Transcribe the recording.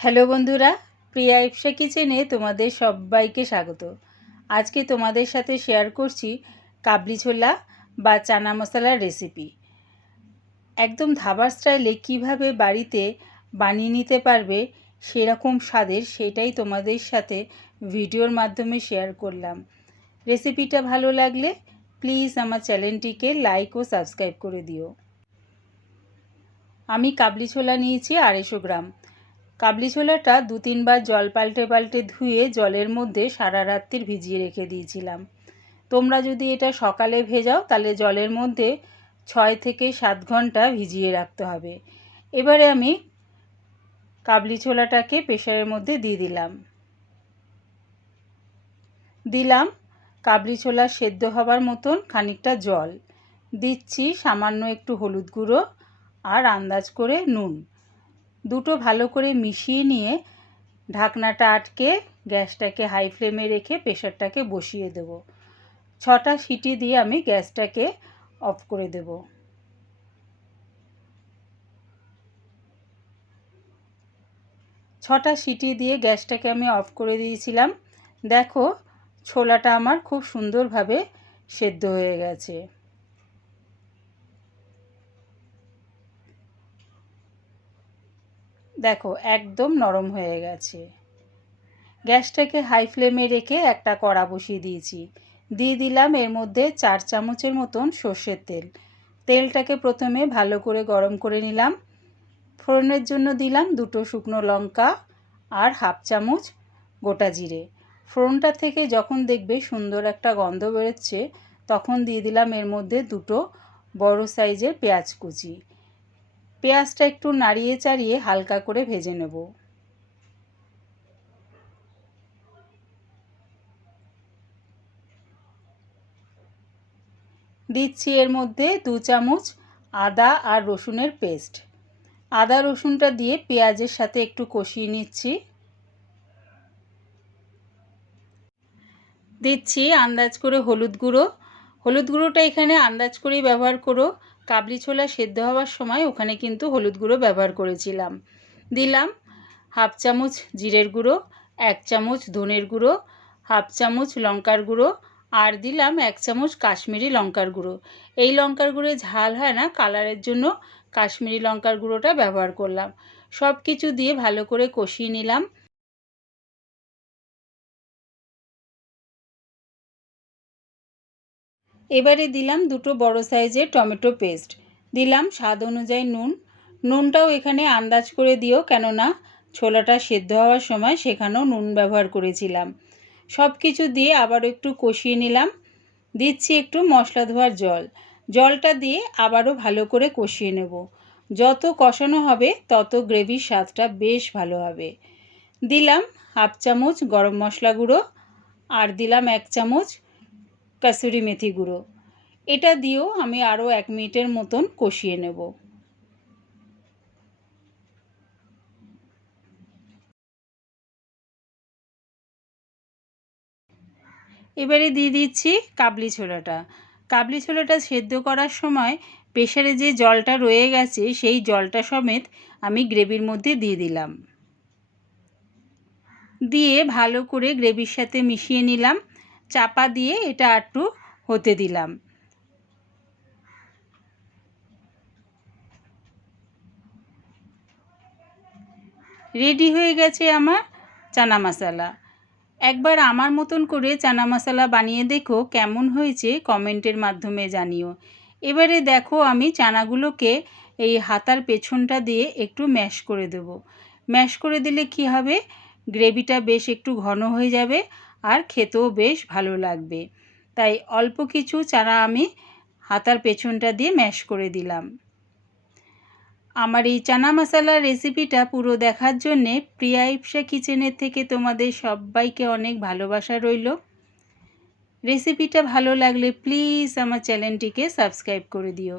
Hello বন্ধুরা, প্রিয়া ইপসা কিচেনে তোমাদের সবাইকে স্বাগত। আজকে তোমাদের সাথে শেয়ার করছি কাবলি ছোলা বা চানা মশলার রেসিপি। একদম ধাবার স্টাইলে কিভাবে বাড়িতে বানিয়ে নিতে পারবে সেরকম স্বাদের, সেটাই তোমাদের সাথে ভিডিওর মাধ্যমে শেয়ার করলাম। রেসিপিটা ভালো লাগলে প্লিজ আমার চ্যানেলটিকে লাইক ও সাবস্ক্রাইব করে দিও। আমি কাবলি ছোলা নিয়েছি 250 গ্রাম। কাবলি ছোলাটা 2-3 বার জল পাল্টে ধুয়ে জলের মধ্যে সারা রাত্রির ভিজিয়ে রেখে দিয়েছিলাম। তোমরা যদি এটা সকালে ভেজাও তাহলে জলের মধ্যে 6 থেকে 7 ঘন্টা ভিজিয়ে রাখতে হবে। এবারে আমি কাবলি ছোলাটাকে প্রেসারের মধ্যে দিয়ে দিলাম কাবলি ছোলা সেদ্ধ হবার মতন খানিকটা জল, দিচ্ছি সামান্য একটু হলুদ গুঁড়ো আর আন্দাজ করে নুন। দুটো ভালো করে মিশিয়ে নিয়ে ঢাকনাটা আটকে গ্যাসটাকে হাই ফ্লেমে রেখে প্রেসারটাকে বসিয়ে দেব। 6টা সিটি দিয়ে আমি গ্যাসটাকে অফ করে দেব। ছটা সিটি দিয়ে গ্যাসটাকে আমি অফ করে দিয়েছিলাম। দেখো ছোলাটা আমার খুব সুন্দরভাবে সেদ্ধ হয়ে গেছে। দেখো একদম নরম হয়ে গেছে। গ্যাসটাকে হাই ফ্লেমে রেখে একটা কড়া বসিয়ে দিয়েছি। দিয়ে দিলাম এর মধ্যে 4 চামচের মতন সর্ষের তেল। তেলটাকে প্রথমে ভালো করে গরম করে নিলাম। ফোড়নের জন্য দিলাম 2টো শুকনো লঙ্কা আর 1/2 চামচ গোটা জিরে। ফোড়নটা থেকে যখন দেখবে সুন্দর একটা গন্ধ বেরোচ্ছে তখন দিয়ে দিলাম এর মধ্যে 2টো বড় সাইজের পেঁয়াজ কুচি। পেঁয়াজটা একটু নাড়িয়ে চাড়িয়ে হালকা করে ভেজে নেব। দিচ্ছি এর মধ্যে 2 চামচ আদা আর রসুনের পেস্ট। আদা রসুনটা দিয়ে পেঁয়াজের সাথে একটু কষিয়ে নিচ্ছি। দিচ্ছি আন্দাজ করে হলুদ গুঁড়ো। হলুদ গুঁড়োটা এখানে আন্দাজ করেই ব্যবহার করো। কাবলি ছোলা সেদ্ধ হওয়ার সময় ওখানে কিন্তু হলুদ গুঁড়ো ব্যবহার করেছিলাম। দিলাম 1/2 চামচ জিরের গুঁড়ো, 1 চামচ ধনের গুঁড়ো, 1/2 চামচ লঙ্কার গুঁড়ো আর দিলাম 1 চামচ কাশ্মীরি লঙ্কার গুঁড়ো। এই লঙ্কার গুঁড়ো ঝাল হয় না, কালারের জন্য কাশ্মীরি লঙ্কার গুঁড়োটা ব্যবহার করলাম। সব কিছু দিয়ে ভালো করে কষিয়ে নিলাম। এবারে দিলাম 2টো বড় সাইজের টমেটো পেস্ট। দিলাম স্বাদ অনুযায়ী নুন। নুনটাও এখানে আন্দাজ করে দিও, কেননা ছোলাটা সেদ্ধ হওয়ার সময় সেখানেও নুন ব্যবহার করেছিলাম। সব কিছু দিয়ে আবারও একটু কষিয়ে নিলাম। দিচ্ছি একটু মশলা ধোয়ার জল। জলটা দিয়ে আবারও ভালো করে কষিয়ে নেব। যত কষানো হবে তত গ্রেভির স্বাদটা বেশ ভালো হবে। দিলাম 1/2 চামচ গরম মশলা গুঁড়ো আর দিলাম 1 চামচ কাসুরি মেথি গুঁড়ো। এটা দিয়েও আমি আরও 1 মিনিটের মতন কষিয়ে নেব। এবারে দিয়ে দিচ্ছি কাবলি ছোলাটা। কাবলি ছোলাটা সেদ্ধ করার সময় প্রেসারে যে জলটা রয়ে গেছে সেই জলটা সমেত আমি গ্রেভির মধ্যে দিয়ে দিলাম। দিয়ে ভালো করে গ্রেভির সাথে মিশিয়ে নিলাম। চাপা দিয়ে এটা একটু হতে দিলাম। রেডি হয়ে গেছে আমার চানা মশলা। একবার আমার মতন করে চানা মশলা বানিয়ে দেখো, কেমন হয়েছে কমেন্টের মাধ্যমে জানিও। এবারে দেখো আমি চানাগুলোকে এই হাতার পেছনটা দিয়ে একটু ম্যাশ করে দেব। ম্যাশ করে দিলে কি হবে, গ্রেভিটা বেশ একটু ঘন হয়ে যাবে আর খেতেও বেশ ভালো লাগবে। তাই অল্প কিছু চানা আমি হাতার পেছনটা দিয়ে ম্যাশ করে দিলাম। আমার এই চানা মশলার রেসিপিটা পুরো দেখার জন্যে প্রিয়া ইপসা কিচেনের থেকে তোমাদের সবাইকে অনেক ভালোবাসা রইল। রেসিপিটা ভালো লাগলে প্লিজ আমার চ্যানেলটিকে সাবস্ক্রাইব করে দিও।